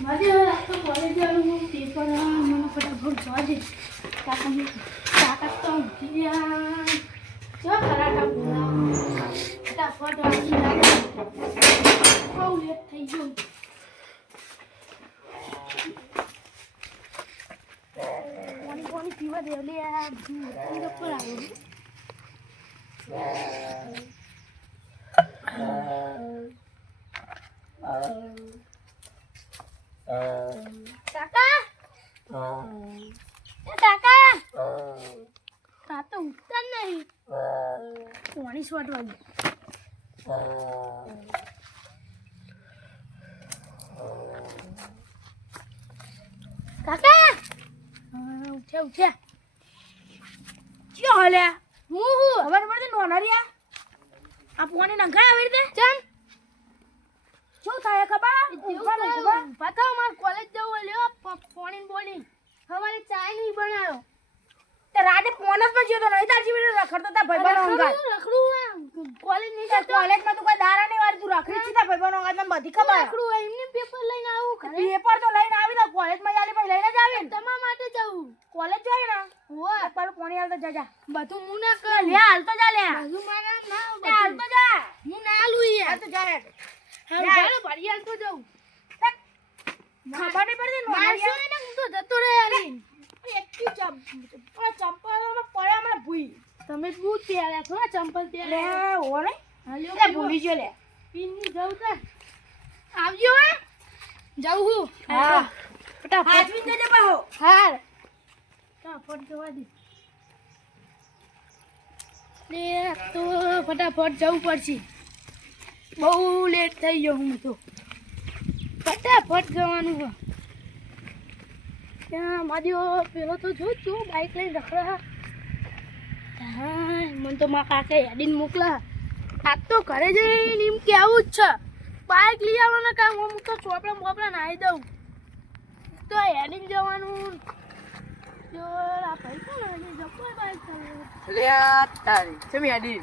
મારે તો કોલેજ જવાનું પેપર મને ફટાફટ જોવા દે કાકા તો ગયા જો કરાટા બોલાવ ફટાફટ વાંચી લાગે બહુ લેટ થઈ ગયું પાણી પીવા દે લે આ દૂધ પર આવ્યું કાકા કાકા કા તો ઉઠતા નહીં પાણી છોટવાનું કાકા ઉઠ્યા ઉઠ્યા ક્યાં હાલ્યા હું ખબર પડતી નોનરિયા આ પાણી નંખાય આવી રીતે ચમ શું થાય ખબર બતાવ માર કોલેજ જવું લ્યો પાણી બોલી હવારે ચા નહીં બનાવ્યો તે રાતે પોનસ માં જ્યો તો નહીં તાજી મેરે રખડતો તા ભાઈબંધો અંગાત રખડું કોલેજ નહીં જતો કોલેજ માં તો કોઈ દારા નહીં વારી તું રખડી છી તા ભાઈબંધો અંગાત મને બધી ખબર રખડું એમને પેપર લઈને આવું પેપર તો લઈને આવી તો કોલેજ માં જાલી પછી લઈને જ આવી તમારા માટે જવું કોલેજ જાય ને હો પર પાણી હાલ તો જા જા બધું હું ના કર લે હાલ તો જા લે બધું મારા ના હાલ તો જા હું ના આલું યાર તો જા હા ચાલો ભરી હાલ તો જાઉં ખબર નહીં પડતી મારશો ને હું તો જતો રહે યાર એકથી ચંપલ પડ્યા મને ભૂઈ તમે બૂટ પહેર્યા છો ચંપલ પહેર્યા લે હો ને હાલ્યો લે ભૂલી ગયો લે પીની જાઉં તા આવજો હે જાઉં હું હા ફટાફટ હાથવી દેજે બાહો હાર ફટાફટ જવા દે લે તો ફટાફટ જવું પડશે બહુ લેટ થઈ ગયો હું તો ફટાફટ જવાનું છે ત્યાં માર્યો પેલો તો જો બાઈક લઈને રખડા હા મને તો મારા કાકા હેડીને મોકલા આજ તો ઘરે જઈને એમ કે આવું જ છે બાઈક લઈ આવવાના કામ હું તો ચોપડા બોપડા નાહી દઉં તો હેડીને જવાનું જો આ ભાઈ કોણ જપો બાઈક લે તારી કેમ હેડી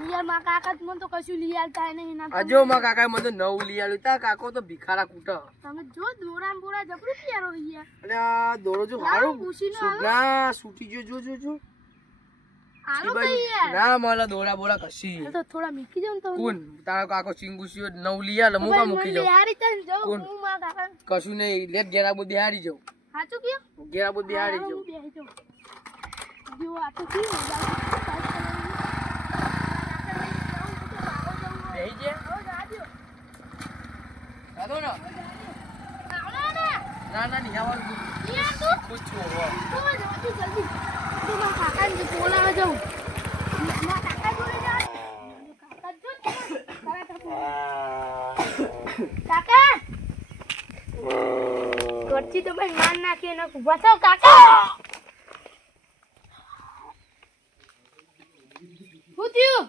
યાર મારા કાકા જ મને તો કશું લઈ આવતા નહીં ના અજો મારા કાકા મને તો નવું લઈ આવ્યું તા કાકો તો ભિખારા કૂટા તમે જો દોરા બોરા જબરું પહેરો યાર અલે આ દોરો જો હારું સુના સૂટી જો જો આલો કઈ યાર ના માલા દોરા બોરા કશી તો થોડા મીકી જાવ તો કોણ તારો કાકો ચિંગુસીઓ નવ લઈ આલે મુકા મૂકી જાવ બિહારી તન જાવ હું મારા કાકા કશું નહીં લેટ ઘેરા બો બિહારી જાવ સાચું કયો ઘેરા બો બિહારી જાવ બેહી જાવ જો આ તો કી બેહી જે આદો ના ના નહીં આવવાનું યાર તું પૂછો હો તો જલ્દી જલ્દી તું મારા કાકાને બોલાવા જાઉં મારા કાકા જોડે જા કાકા જો કાકા કરતી તો ભાઈ માન નાખી ને બતાવ કાકા હું થયું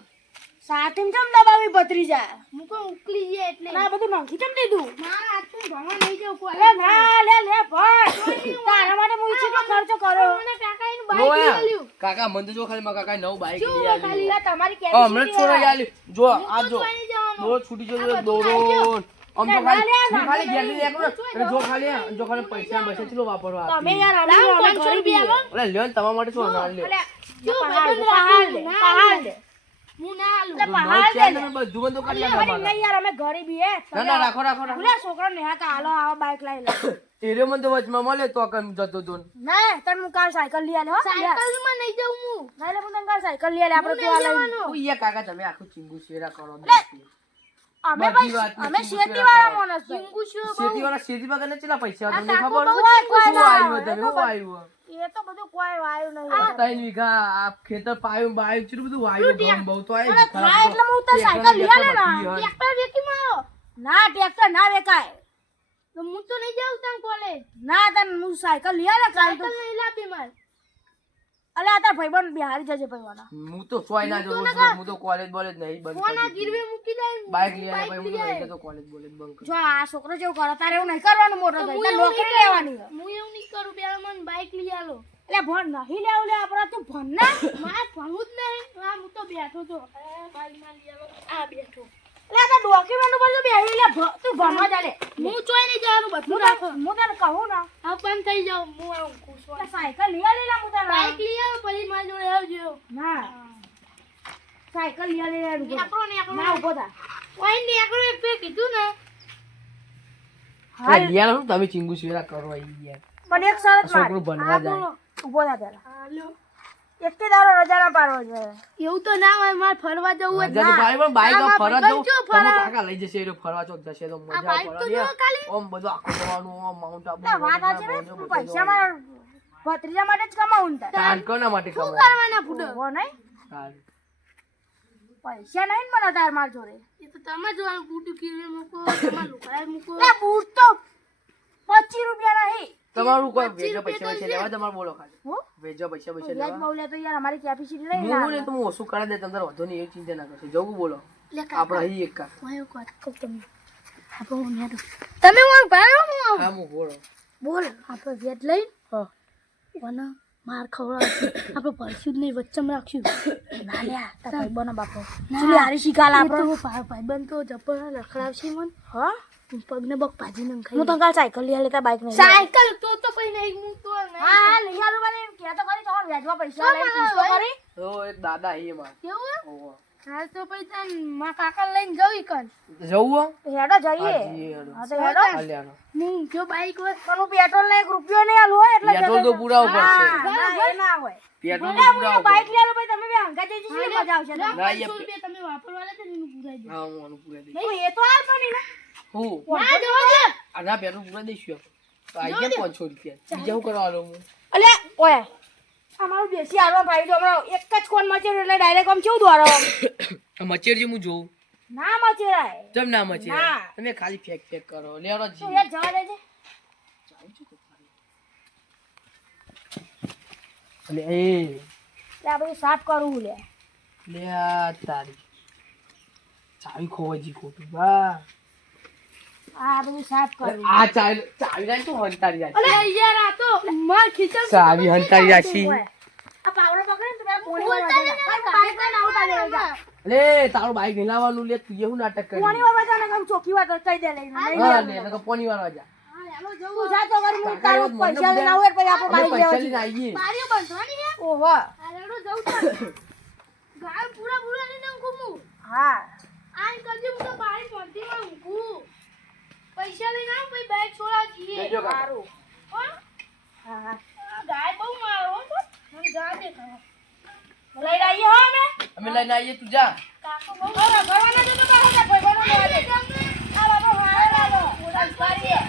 સાતમ ચમ દબાવી ભત્રીજા હું કો ઉકલી ગયા એટલે ના બધું નાખી ચમ દીધું મારા હાથથી ભણવા નહીં જાવ કોઈ અરે ના લે ભણ તારા માટે હું ઈચ્છો ખર્ચો કરો મને કાકા એનું બાઈક લઈ આલ્યું કાકા મને જો ખાલી મારા કાકા નવું બાઈક લઈ આલ્યું ખાલી તમારી કેવી હમણાં છોરા આલ્યું જો આ જો દોરો છૂટી જો દોરો આમ તો ખાલી ઘેર ની દેખો જો ખાલી પૈસા બસે ચલો વાપરવા તમે યાર અમે 500 રૂપિયા અરે લ્યો ને તમારા માટે શું ના લ્યો જો પહાડ દે હું ના આલું એટલે પહાડ દે તમે બધું બંધ કરી નાખો નહીં યાર અમે ગરીબી હે ના રાખો ઓલા છોકરો ને હા તો હાલો આવા બાઈક લઈ લે એરે મને તો વચમાં મળે તો કમ જતો તો ના તને હું કાલ સાયકલ લઈ આલે હો સાયકલ માં નહીં જાઉં હું ના લે હું તને કાલ સાયકલ લઈ આલે આપણે તો આ લઈ ઓય કાકા તમે આખું ચિંગુ શેરા કરો અમે ભાઈ અમે શેતી વાળા માણસ ચિંગુ શેતી વાળા શેતી માં કેટલા પૈસા તમને ખબર શું આવ્યું તમે શું આવ્યું એ તો બધું કોઈ વાયુ નહીં 3 વીઘા આ ખેતર પાયું બાયું ચીરું બધું વાયુ ગમ બહુ તો આય એટલે હું તો સાયકલ લઈ આલે ને ટ્રેક્ટર વેકી માં ના ટ્રેક્ટર ના વેકાય તો હું તો નહીં જાઉં તમ કોલેજ ના તન હું સાયકલ લઈ આલે સાયકલ નહીં લાવી માર અલે આ તાર ભાઈબંધ બિહારી જજે ભાઈવાના હું તો સોય ના જાઉં હું તો કોલેજ બોલેજ નહીં બંધ ફોન આ ગીરવે મૂકી દે બાઈક લઈ આલે ભાઈ હું તો કોલેજ બોલેજ બંધ જો આ છોકરો જેવું કરે તારે એવું નહીં કરવાનું મોટો થઈ તારે નોકરી લેવાની હું એવું નહીં કરું બે મને બાઈક લઈ આલો એટલે ભણ નહીં લેવ લે આપડા તું ભણ ના માર ભણવું જ નહીં આ હું તો બેઠો તો બાઈક માં લઈ આલો આ બેઠો એટલે આ ડોક્યુમેન્ટ ઉપર તો બેહી લે તું ભણવા જાલે હું ચોય નહીં જવાનું બધું રાખો હું તને કહું ને આ બંધ થઈ જાવ હું આવું ખુશ સાયકલ લઈ આલે હું તને બાઈક લઈ આવ પછી મારી જોડે આવજો ના સાયકલ લઈ આલે ના ઉભો થા ઓય નેકરો એક પે કીધું ને હા યાર હું તમે ચિંગુ શેરા કરો યાર મને એક શરત માર છોકરો બનવા જાય ઉભો થા પેલા હાલો એક દારો રજા ના પાડવો જોઈએ એવું તો ના હોય માર ફરવા જવું જ ના ભાઈ પણ બાઈક ફરવા જવું તમે કાકા લઈ જશે એ ફરવા ચોક જશે તો મજા પડે ઓમ બધું આખો જવાનું ઓમ માઉન્ટ આબુ વાત આ છે ને પૈસા માર ભત્રીજા માટે જ કમાવું ને તાન કોના માટે શું કરવાના ફૂડો હો નહીં પૈસા નહીં ને મને તાર માર જોડે એ તો તમે જોવાનું બૂટ કીરે મૂકો તમાર લુકડાય મૂકો ના બૂટ તો 25 રૂપિયા નહીં તમારું કોઈ વેજો પૈસા લેવા તમારે બોલો ખાલી હો વેજો પૈસા લેવા મૌલે તો યાર અમારી કેપેસિટી નહીં હું ને તો હું ઓછું કરી દે તમને વધુ નહીં એ ચિંતા ના કરશો જવું બોલો આપણે અહીં એક કા કોઈ વાત કહું તમને આપો મેં તમે હું ભાયો હું હા હું બોલો બોલ આપણે વેજ લઈ હા વના માર ખવડાવ આપણે પરસું નહીં વચ્ચેમાં રાખશું ના લ્યા તાર ભાઈ બનો બાપો ચલી હારી શીખાલ આપણો ભાઈ બન તો જપર લખડાવશે મન હા પગને બક ભાજી નંગ ખાઈ હું તો કાલ સાયકલ લઈ લેતા બાઈક નહીં સાયકલ તો પછી નહીં હું તો નહીં હા લઈ આલો મને કે તો કરી તો વેજવા પૈસા લઈ પૂછતો કરી તો એક દાદા હી માં કેવું હો હાલ તો પછી તન માં કાકા લઈને જઈ કન જવું હેડો જઈએ હા તો હેડો હાલ્યાનો હું જો બાઈક હોય પણ પેટ્રોલ ને 1 રૂપિયો નહીં આલો હોય એટલે પેટ્રોલ તો પૂરા ઉપર છે ના હોય પેટ્રોલ તો પૂરા ઉપર બાઈક લઈ આલો પછી તમે બે હંગા જઈ જશે મજા આવશે ના 500 રૂપિયા તમે વાપરવા લે તો એનું પૂરાઈ દે હા હું આનું પૂરા દે નહીં એ તો આલ પણ ને હું ના જોવા દે આના પેટ્રોલ પૂરા દઈશું તો આઈ ગયા 500 રૂપિયા બીજા હું કરવાનો હું અલે ઓય અમારું દેશી આરવા ભાઈ તો હમણાં એક જ કોન મચેર એટલે ડાયરેક્ટ આમ કેવું દોરો મચેરજી હું જોઉં ના મચેરાય જમ ના મચેરાય તમે ખાલી ફેક કરો લેરો જી તું યાર જવા દેજે અલે એ લે આપણે સાફ કરવું લે લે આ તારી ચાવી ખોવાજી ખોટું બા આ બધું સાફ કરવું આ ચાવી ના તો હંતારી જાશી અલે યાર આ તો માર ખીચા ચાવી હંતારી જાશી આ પાવડો પકડે તો બે પોણી વાળા બાઈક લઈને આવતા લેવા લે તારું બાઈક હિલાવાનું લે તું એવું નાટક કરી પોણી વાળા જાને કામ ચોકી વાત કહી દે લઈને હા લે નકો પોણી વાળવા જા તું જા તો કરી હું તારું પૈસા લઈને આવું એટલે આપણે બાઈક લેવા પૈસા લઈને આવીએ બારીઓ બંધવાની હે ઓહો આ લેડો જઉં તો ગાળ પૂરા પૂરા લઈને ઊંઘું હા આઈ કરજો હું તો બારી પહોંચી માં ઊંઘું પૈસા લઈને આવ પછી બાઈક છોડા જઈએ સારું હો હા હા ગાય બહુ મારો હો મને જા દે લઈને આવીએ હો અમે લઈને આવીએ તું જા કાકો બહુ ભગવાન ને તો કાઢે કોઈ બનો લેવા દે આ બાબા હારે લાવો ઓડા કરીએ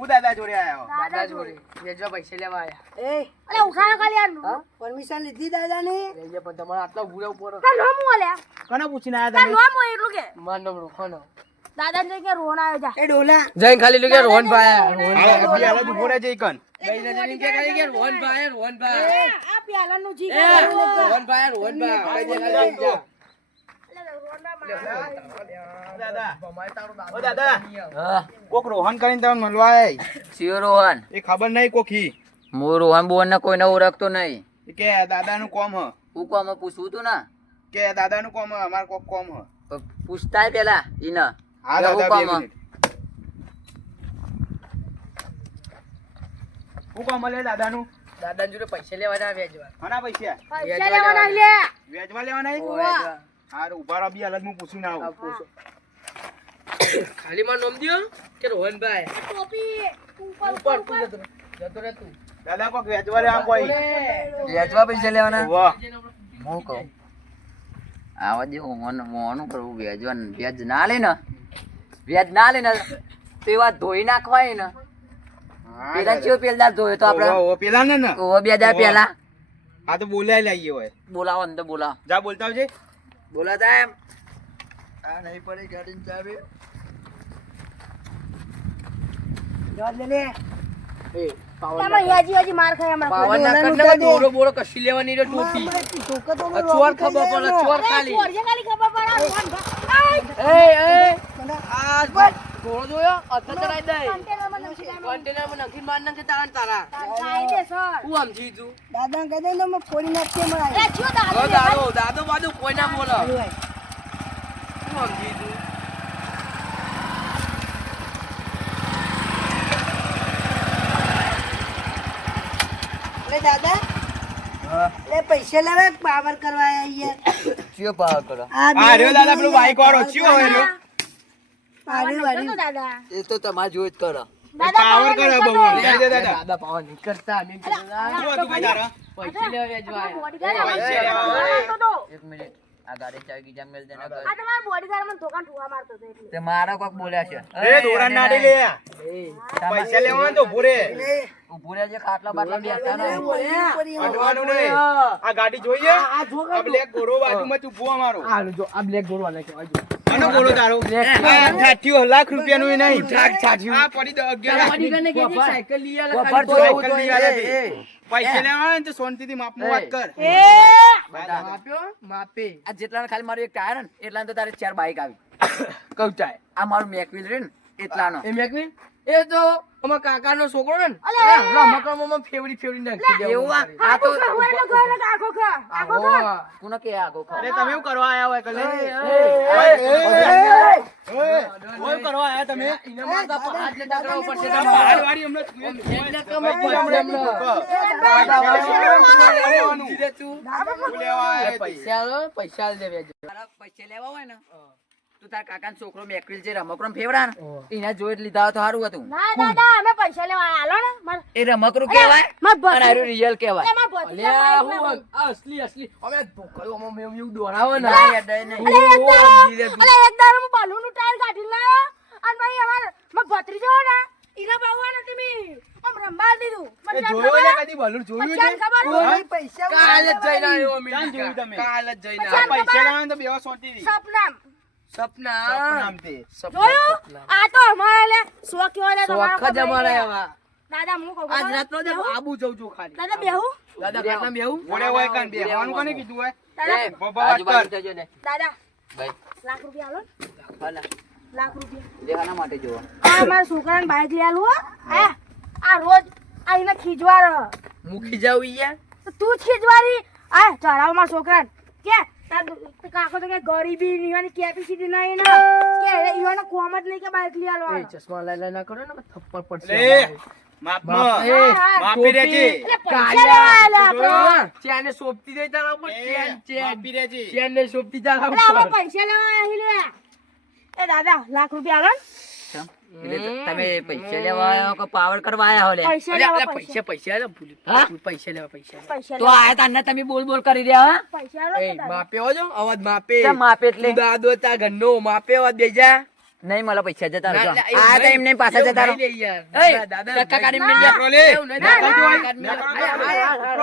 દાદા જોડે વેચવા પૈસા લેવા આયા પરમિશન લીધી દાદાની લેજે પણ તમારા આટલા ભૂરા ઉપર કોને પૂછીને આયા માર નામ રોહન દાદા ને કે રોન આવ્યો જા એ ડોલા જઈને ખાલી લુકે રોહન ભાઈ અભી હાલત ઉભો રહે છે ઈકન ગઈ નજર કે ખાલી કે રોહન ભાઈ આ પ્યાલાનું જી રોહન ભાઈ કઈ દે ખાલી જા દાદા ઓ દાદા હા કોક રોહન કરીને તમને મળવા આય સિયો રોહન એ ખબર નહીં કોખી હું રોહન બોહન ને કોઈને ઓળખતો નહીં કે દાદાનું કોમ હ હું કોમ પૂછવું તું ને કે દાદાનું કોમ હ અમાર કોક કોમ હ તો પૂછતા પેલા ઈને હા કે હું દાદા કોમ 2 મિનિટ હું કોમ લે દાદાનું દાદા જોડે પૈસા લેવાના વેચવા હના પૈસા પૈસા લેવાના લે વેચવા લેવાના વેચવા હાર ઉભા રહો બી હાલત હું પૂછીને આવું પૂછો ખાલી માં નામ દ્યો કે રોહન ભાઈ ટોપી ઉપર તું જતો રે તું દાદા કોક વેચવા લેવા કોઈ વેચવા પૈસા લેવાના વાહ હું કહું આવા દે મોનું કરવું વ્યાજ ના લે ને વ્યાજ ના લે ને તો એ વાત ધોઈ નાખવાય ને પેલા ચિયો પેલદાર ધોયો તો આપણે ઓ પેલા ને ને ઓ 2000 પેલા આ તો બોલાય લાગીએ હોય બોલાવો ને તો બોલાવો જા બોલતા આવજે બોલાતા એમ આ નહીં પડી ગાડીની ચાવી એ એમાં હજી માર ખાય અમારા પાવન ના કર ને દોરો બોરો કશી લેવાની રે ટોપી આ ચોર ખબર પડે ચોર ખાલી ચોરજે ખાલી ખબર પડે આ થોડો જોયો અત્તર ચડાઈ દે કન્ટેનરમાં નથી લાવવાનું. કન્ટેનરમાં નખી માર નાખે તારા કાયદેસર. તું સમજી તું દાદા કહે ને મેં ફોડી નાખીએ મને અરે ચિયો દાદો લે, દાદો બાદો કોઈ ના બોલો તું સમજી તું એટલે દાદા એ પૈસા લાવે પાવર કરવા આયા યાર ચિયો પાવર કરો આ રહ્યો દાદા પેલું બાઈક વાળો ચિયો હોય રહ્યો દાદા તો દાદા એ તો તમારે જોઈ જ કરો દાદા પાવર કરે નહીં બહુ કરતો. જય જય દાદા દાદા પાવન નહીં કરતા નહીં કરતા શું હતું ભાઈ તારા પૈસા લેવા વેચવા બોડીગાર્ડ પૈસા અમારે લેવા. ધોકા મારતો તો. એક મિનિટ આ ગાડી ચાવી ગીજા મેલ દેના આ તમારા બોડીગાર્ડ મને ધોકા ઠુવા મારતો હતો એટલે. તે મારા કોક બોલ્યા છે એ દોરા ના દે લે પૈસા લેવા તો ભૂરે ઉભું રહેજે ખાટલા બાટલા બેસતા નહીં અડવાનું નહીં આ ગાડી જોઈએ આ બ્લેક ગોરો બાજુમાં ઊભો અમારો આ જો આ બ્લેક ગોળ વાળા કહેવાય જો આનો ગોરો તારો આ 60 લાખ રૂપિયાનું ય નહીં છાછ્યું. આ પડી દો 11 પડીગરને કહેજે ગોબર. સાયકલ લઈ આલે ગોબર ખાલી જોવું સાયકલ તો લઈ આલે એ, છે. પૈસા લેવા ને તો શાંતિથી માપમાં વાત કર એ માપ્યો માપે આ જેટલા ખાલી મારું એક ટાયર ને એટલા તો તારે 4 બાઈક આવી કવચાય આ મારું મેકવિલ રે ને એટલાનો એ મેકવી એ તો અમાર કાકાનો છોકરો ને અલે. રમકડામાં ફેવડી નાખી દે એવું આ તો આખો હોય ને ઘર ને આખો ખા. આખો ખા. કોને કે આગો ખા અરે તમે એવું કરવા આયા હોય કલે ઓય કરવા આયા તમે ઈને મારતા પાંચ લેતા કરવા પડશે પહાડ વાળી હમણાં એટલે કમ લેવાનું. તું લેવા આયા તે. પૈસા દે વેજો તારા પૈસા લેવા હોય ને તું તાર કાકાનો છોકરો મેકવિલ જે રમકડું ફેવડા ને એના જોઈ જ લીધા હોય તો સારું હતું ના દાદા અમે પૈસા લેવા આલો ને માર એ રમકડું કહેવાય માર અને આરું રિયલ કહેવાય માર ભત્રીજા અલ્યા બાઈક હું આ અસલી અમે ધોકડો અમે એવું દોરાવો ને ના યાદ નહીં અલે એક ઓ, દાડો સમજી લે તું. અલે એક દાડો હું બાલુનું ટાયર કાઢી લાયો અને ભાઈ માર ભત્રીજો ને ઈના બાવવાને તમે આમ રંબાર દીધું એ મને જોયો લે કદી ભલું જોયું પછી છે ખબર હા? પૈસા કાલે જ જઈને આવ્યો ક્યાં જોયું તમે? કાલે જ જઈને પછી આવ્યો. પૈસા લેવા ને તો બેવા શાંતિથી. સપનામ સપના સપનામ તે. જોયું આ તો અમારે લે શોખ કેવો લે તમારો શોખ જ અમારે આવા. દાદા હું કહું આજ ખબર? રાતનો જ આબુ જઉં છું ખાલી દાદા બેહું દાદા ખાટલા બેહું ઓલે હોય કાન બે હવાનું કોને કીધું હોય દાદા એ, બાબા વાત આજુબાજુ કર. જજો ને દાદા ભાઈ લાખ રૂપિયા આલો ને. હાલા લાખ રૂપિયા દેવાના માટે જોવા આ મારા છોકરાને બાઈક લઈ આલું હો હે આ રોજ આઈને ખીજવા રહ મૂકી જાવ યાર તો તું જ ખીજવારી આ ચડાવ મારા છોકરાને કે તાર કાકો તો કે ગરીબી નીવાની કેપેસિટી નહીં ને કે ઈવાનો કોમ જ નહીં કે બાઈક લઈ એ આલવાનો ચશ્મા લઈ ના કરો ને થપ્પડ પડશે લે અમારે. માપમાં એ, માપી રહેજે. એટલે પૈસા લેવા આયેલા આપણે. જોયો? ચેનને સોંપતી જઈ તારા ઉપર. ચેન. માપી રહેજે. ચેનને સોંપતી તારા એટલે આપણે ઉપર. પૈસા લેવા અહીં લે એ દાદા લાખ રૂપિયા આલો ને. ચમ? એટલે તમે પૈસા લેવા આવ્યા કે પાવર કરવા આવ્યા હો લે પૈસા અલ્યા, લેવા અલ્યા, પૈસા આલે ભૂલી. હા? પૈસા લેવા પૈસા લેવા. પૈસા તો લેવા આયા તાને તમે બોલ બોલ કરી રહ્યા હા પૈસા આલો એ ને દાદા. માપે હોજો અવાજ માપે ચમ માપે એટલે તું દાદો તાર ઘરનો માપે અવાજ બેજા નહીં મને પૈસા જતા રહો ના, આ તો એવું એમને પાછા એવું જતા રહો નહીં લે યાર. એય, દાદા, ધક્કા કાઢીને ના, મેલ જા. નેકરો લે. એવું નહીં, ના, દાદા, ના, કાઢી નેકરો મેલ. લે.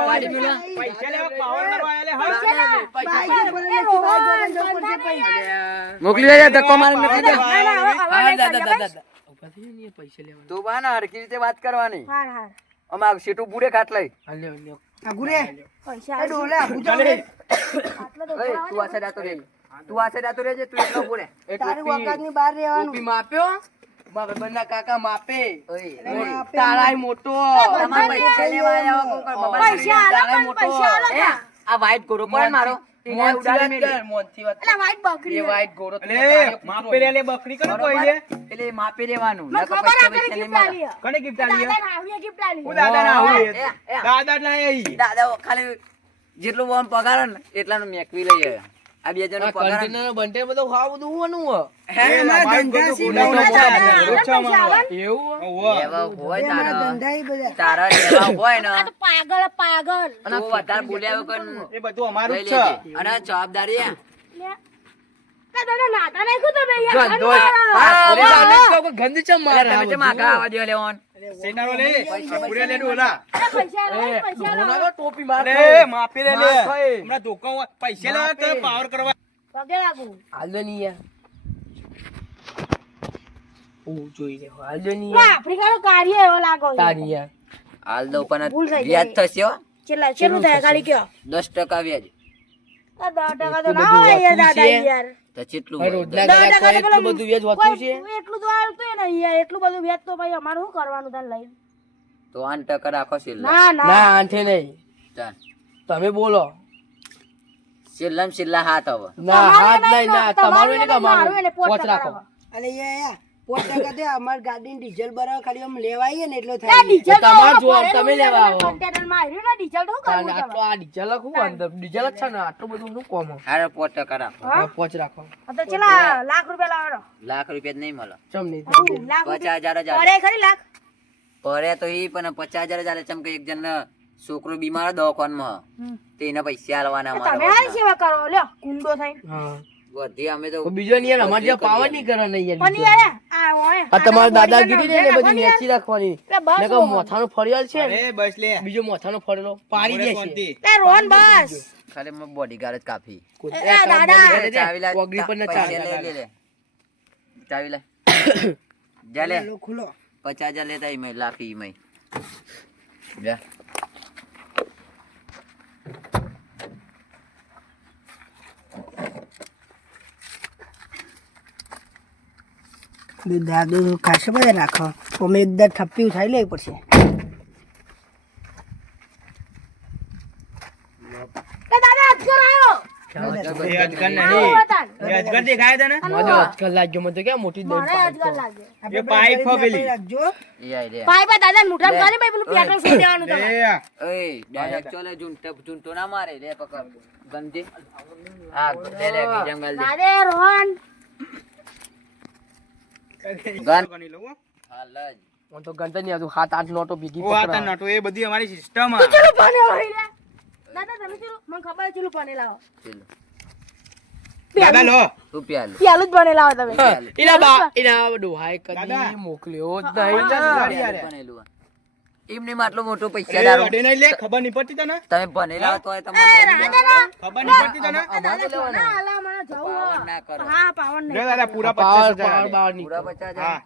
કાઢી મેલ. પૈસા લેવા પાવર કરવા આયા લે હા. પૈસા લેવા. પૈસા બાઈક પર એ રોહન, ધંધા નહીં યાર. અલ્યા. મોકલી દેજે ધક્કો મારીને મૂકી દે ના, ના, હવે હા, નહીં દાદા, કરીએ, દાદા, બસ. દાદા. ઉભા થઈ જાઓ ને, પૈસા લેવાના. તું બા ને હરખી રીતે વાત કરવાની હાર, હાર. અમાર સીટું બુડે ખાટ લઈ હા, લ્યો, લ્યો. આગુરે પૈસા એ આલો. ડોલે આગુ જાઓ ચાલે. રે. આટલો તો એય, તું આ સાઈડ આતો રહેજે તું આ સાઈડ આતો રહેજે તું એકલો ઉભો રહે એ તારી ટોપી- વખતની બહાર રહેવાનું ટોપી માપ્યો મારા ભાઈબંધના કાકા માપે ઓય માપે. તારાય મોટો તમારે પૈસા લેવા આવ્યા હો, કોણ બાબા પૈસા આલો તારાય પણ મોટો. પૈસા આલો એ, તા. આ white ઘોડો પડે ને મારો એને મોનથી ઉડાડી વાત મેલી. કર, મોનથી વાત કર. એટલે white બકરી એ હોય. white ઘોડો તો લે તારે માપી રે લે બકરી કને કોઈ લે એટલે માપી દેવાનું મને નકર ખબર પૈસા આ પૈસા નહીં કરી મળે. gift આલી. કને ગિફ્ટ આલી દાદા નાવીએ gift આલી. હું દાદા ના એ, હોય એ, દાદા ના આઈ દાદા ખાલી જેટલું આમ પગાર હોય ને એટલાનું મેકવી લઈ આવ્યા. આ બે જણનો આ પગાર હોય ને, કન્ટેનર બંટેનર બધું ખાવા બધું હોવાનું હો. એ અમારા મારું ધંધા બધું સી ગોડાઉન બધા છે. દાદા, રોજ છે પૈસા અમારો. આલો ને. એવું હો? હોવે. લેવા હોય એ અમારા તારા ધંધા ઈ બધા તારા લેવા હોય ને આ તો પાગલ પાગલ. તું વધારે બોલ્યા વગર એ બધું અમારું લઈ જ છે લેજે. અને જવાબદારી હે. લે. આ દાદા નાતા નાખ્યું તમે યાર. ગંધો. ગંધો. હા, પોલીસ આને જ કહું કે ગંધ ચમ મારે એટલે તમે આ ચમ આગળ આવવા દ્યો લેવાનું. સેનારો લે પૂરે લે ડોલા અરે પૈસા આલો, બધું. પૈસા એ, આલો. ધોનાનો ટોપી માર અરે ખાય. માપી રે લે માર ખાય. હમણાં ધોકા હોય. પૈસા લેવા તો પાવર કરવા પગે લાગુ. હાલજો નહીં યાર. ઓ, જોઈ લે. હાલજો નહીં ના, યાર. આફ્રિકાનો કાર્ય એવો લાગો છે. તારી યાર. હાલ દઉં પણ ભૂલ થઈ વ્યાજ જાય. થશે હો. કેટલું થાય ખાલી કયો 10% વ્યાજ. આ 10% તો ના હોય યાર દાદા યાર તો કેટલું ભાઈ હોય? રોજના 10% ગળા કોઈ તો એટલું બધું વ્યાજ હોતું છે કોઈ એટલું તો આવતું ને યાર એટલું બધું વ્યાજ તો ભાઈ અમારે શું કરવાનું તને લઈને તો 8% રાખો છેલ્લા. ના ના ના આંઠે નહીં ચાલ. તમે બોલો છેલ્લામાં છેલ્લા હાથ હવે. ના હાથ નહીં ના તમારું તમારું એને કે મારું અમારું એને પોચ પોચ ટકા રાખો રાખો. અરે યાર 5% દે અમાર ગાડીની ડીઝલ ભરાવા ખાલી આમ લેવા આવીએ ને એટલો આ થાય ડીઝલ તો તમારે જો, ભરેલું તમે છે, લેવા આવો. કન્ટેનરમાં આવ્યું ને ડીઝલ તો શું કરવું આટલો તમારે? આ ડીઝલ શું અંદર ડીઝલ જ છે ને આટલું બધું શું કોમ હારે 5% રાખો. હા પોચ રાખો આ તો ચલા લાખ રૂપિયા લાવવાનો લાખ રૂપિયા જ નહીં મળે. ચમ નહીં થાય. લાખ 50,000 જ પડે ખરી લાખ પરે તો ઈ પણ 50,000 જ આલે. ચમ કે એક જણને છોકરો બીમાર દવાખાનામાં તે એના પૈસા આલવાના તમે અમારા હારી સેવા કરો લ્યો કુંડો થઈને હા બધી અમે તો તો બીજો નહીં યાર અમારે જ્યાં પાવર નહીં કરે નહીં યાર પણ બીજો. યાર આ હોય આ તમારે આ દાદાગીરી ને બોડીગાર્ડના બધી નેચી રાખવાની એટલે બસ ને કે હો. મોથાનો ફરિયાદ છે ને, અરે બસ લે બીજો મોથાનો ફરેલો પાડી દે છે શાંતિ. લે રોહન બસ ખાલી મને બોડીગાર્ડ જ કાફી. એ દાદા લે, ચાવી લે. ઓગળી પણ ના પૈસા ચાલે. લે, લે, લે. ચાવી લે. જા લે. લો ખુલો 50,000 લેતા ઈ મય લાખ ઈ મય. જા. દાદુ ખાસે બધા રાખો અમે એકદમ ઠપ્પી ઉઠાઈ લેવી પડશે એ દાદા અજગર આવ્યો એ અજગર આવો નહીં બતાન. એ અજગર દેખાય તને મને અજગર લાગ્યો મને તો ક્યાં મોટી દહીં મને પાડી અજગર તો. લાગે આપણે પાઇપ બધા ફગેલી. રાખજો ઈ આઈ લે. ભાઈ ભાઈ દાદા મુઠામ કરી ભાઈ પેલું પેટ્રોલ છોડી દેવાનું તમારે એ ઓય ડાયરેક્ટ ચોલે ઝૂંટો ના મારે લે પકડ ગંજી. હા લે લે બીજામ ગાલ દે. દાદા રોહન ગન. ગણી લઉં હો. હાલ જ. મને તો ગણતરી નહીં આવતું 7-8 નોટો ભેગી ઓ આ પકડાવો. તને નટો એ બધી અમારી સિસ્ટમ ચલો પાને હોય લે દાદા તમે ચલો મને ખબર છે ચલો પાને લાવો ચલો. દાદા લો રૂપિયા લે. પેલું જ પાને લાવો તમે હા, એના ડોહાએ કદી દાદા. મોકલ્યો જ દાદા. નહીં ગાડી યાર. ભણેલું આ. એમને આટલો મોટો પૈસા એ દારો વડે નહીં લે ખબર નહીં પડતી તને તમે ભણેલા તો એ તમારે દાદા ખબર નહીં પડતી તને દાદા સોના આલા મને જવું પાવર હો. ના કરો. હા પાવન લે નહીં દાદા પૂરા પાવર 50,000 પાવર આલે. બાવર નહીં પૂરા કરો. 50,000. હા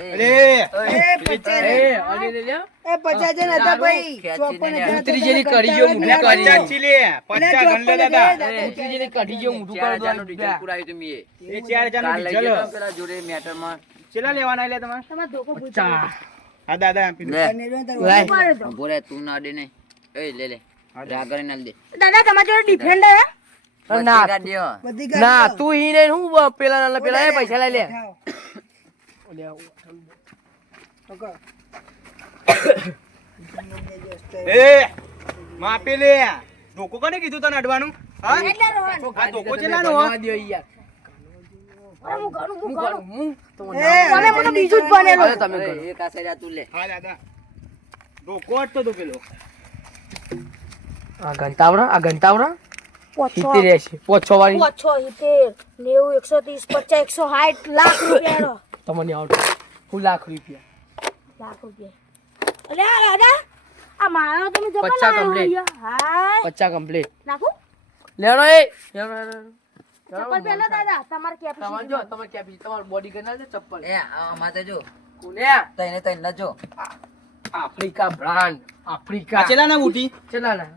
એ, અરે એ 50 એ અરે લે લે. એ 50 હતા ભાઈ ખેંચીને 54 હતા. ઉતરી જેલી કરી ગયો મોઢું લે કરી. 50 છી લે 50 ગણ લે દાદા ઉતરી જેલી કાઢી ગયો મોઢું 4,000 નું કરી ડીઝલ પુરાયું તું મેં. એ 4,000 કાલ નું લઈ ડીઝલ ગયો તો પેલા જોડે મેટરમાં. ચેલા લેવાના લે તમારે તમારે ધોકો પૂછો ચા. હા દાદા આપી દો. લે લાય. પાડે દો ઉભો રહે, તું ના દે ને. એ લે લે રાગર ના દે. દાદા તમારા જોડે ડિફેન્ડર હે ના. બધી કાઢ દ્યો. બધી ના ગાડી તું ઈ નહીં હું પેલા ના પેલા એ પૈસા લઈ લે ખાઓ. લે, પકડ. એ માપી લે ધોકો કોને કીધું તને અડવાનું હા એટલે રોહન આ ધોકો ચેલાનો હો? ગણવા દ્યો યાર. હું ઘણું હું કરું, હું તમને એ, તમે મને બીજું જ બનેલું હવે તમે કરો. એ કાસે જા તું લે. હા દાદા ધોકો અડતો તો પેલો આ ઘંટાવડા આ ઘંટાવડા પોછો હિતી રહેશે પોછો વાળી પોછો 70 90 130 50 160 લાખ રૂપિયાનો તમને આવડે હું લાખ રૂપિયા લાખ રૂપિયા અલે આ દાદા આ મારો તમે જતો 50 ના complete. હાય 50 કમ્પ્લીટ નાખું લેવાનો એ લેવાનો. ચપ્પલ પહેલો દાદા તમારે તમારે કેપેસિટી જો તમે ક્યાં બીજી તમાર બોડી ગના છે ચપ્પલ એ આ માથે જો કોને તઈને તઈને ના જો. આફ્રિકા બ્રાન્ડ આફ્રિકા આ ચેલાના બૂટી ચલા ના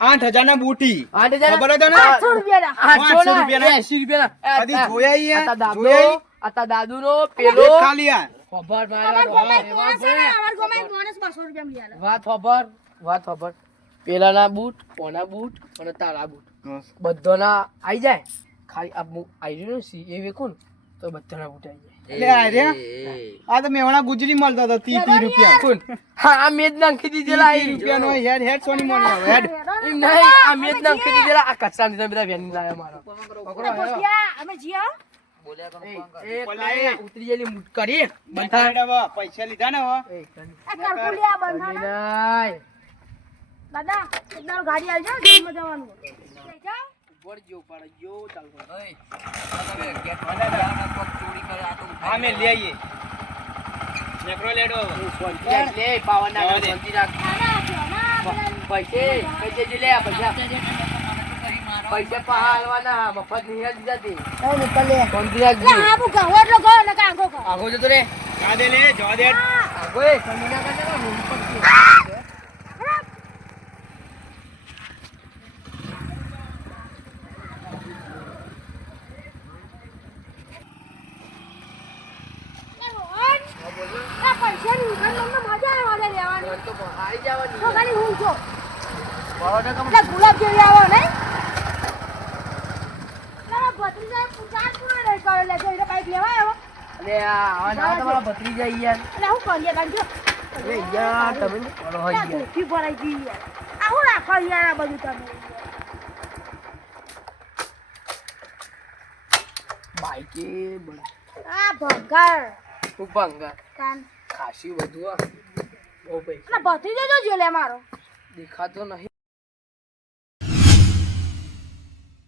8,000 ના બૂટી 8,000 ખબર હોય તને 800 રૂપિયા 800 રૂપિયાના. 80 રૂપિયાના કદી જોયા ઈ આ યા? દાદુ જોયા ઈ? આ દાદુ નો પેલો એક ખાલી આ ખબર અમાર મારા ગમે કોણ છે ને અમાર ગમે માણસ 200 રૂપિયા મિયાલે વાત ખબર પેલાના બૂટ કોના બૂટ અને તારા બૂટ બધાના આઈ જાય ખાલી આ આઈ રહ્યું સી એ વેખું તો બધાના બૂટ આઈ જાય લે આ રહ્યા. આ તો મેવણા ગુજરી મળતો હતો 30 રૂપિયા કોણ હા આ મેજ નાખી દીધેલા 30 રૂપિયાનો હેડ હેડ સોની મોની આવે હેડ એમ નહીં આ મેજ નાખી દીધેલા આ કચ્ચા ની બધા વેન લાયા મારા પોતિયા અમે જીયા બોલ્યા કોણ એ કોણ એ ઉપર કાંઈ લાય. ઉતરી જેલી મુટ કરી બંધા બંધા પૈસા લીધા ને હો એ કની આ કરકુલિયા બંધાના નાય દાદા એકદમ ગાડી આવી જાવ જેલમાં જવાનું લઈ જાઓ પડજો પડજો ચાલ ઓય આ તમે ગેટ વાળા જાવના કોક ચોરી કરે આ તો હા મેં લઈ આવીએ નેકરો લેડો લે પાવન ના જવા દે. શાંતિ રાખ આના આના પૈસે જે લે આ પૈસા પૈસા પહાલવાના મફત નહીં જ જતી કઈ નહીં, ચાલ લે. શાંતિ રાખજે આ બુ કહો એટલો કહો ને કાંગો કહો આગો જતો રે જા દે લે જવા દે આ આગો એ સમીના કાને રોડ પર છે. પૈસાની ઉઘાડ તમને મજા આવે લેવાની તો આવી જવાની. તો ખાલી હું છો બરોડા કમ એટલે ગુલાબ જેવી આવો ને ભત્રીજા પૂછાર પૂરા નહીં કરે લે એટલે બાઈક લેવા આવ્યો અલે આ આવા તમારા ભત્રીજા યાર. એટલે હું કરીએ કાંજો અરે યાર તમે બોલો યાર. ધોકી ભરાઈ ગઈ યાર આ હું રાખો યાર આ બધું તમે બાઈકે બળ આ ભંગાર ઉપાંગા કાન ખાસી બધું આ બહુ પૈસા અને ભત્રીજો જો લે મારો દેખાતો નહીં.